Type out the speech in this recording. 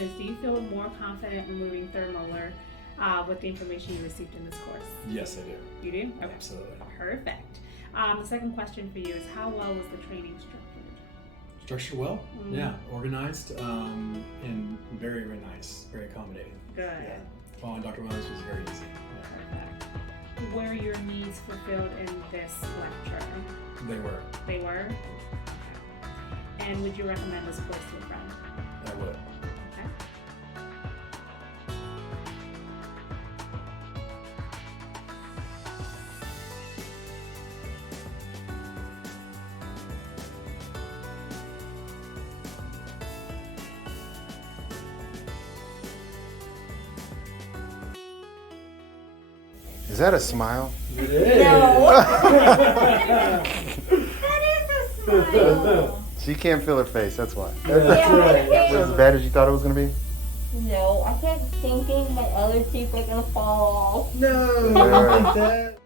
Do you feel more confident removing third molar with the information you received in this course? Yes, I do. You do? Okay. Absolutely. Perfect. The second question for you is, how well was the training structured? Structured well, yeah, organized, and very, very nice, very accommodating. Good. Yeah. Following Dr. Williams was very easy. Perfect. Were your needs fulfilled in this lecture? They were. They were? Okay. And would you recommend this course to a friend? I would. Okay. Is that a smile? It is. No. That is a smile. She can't feel her face, that's why. That's right. Was it as bad as you thought it was going to be? No, I kept thinking my other teeth were gonna fall off. No, not like that.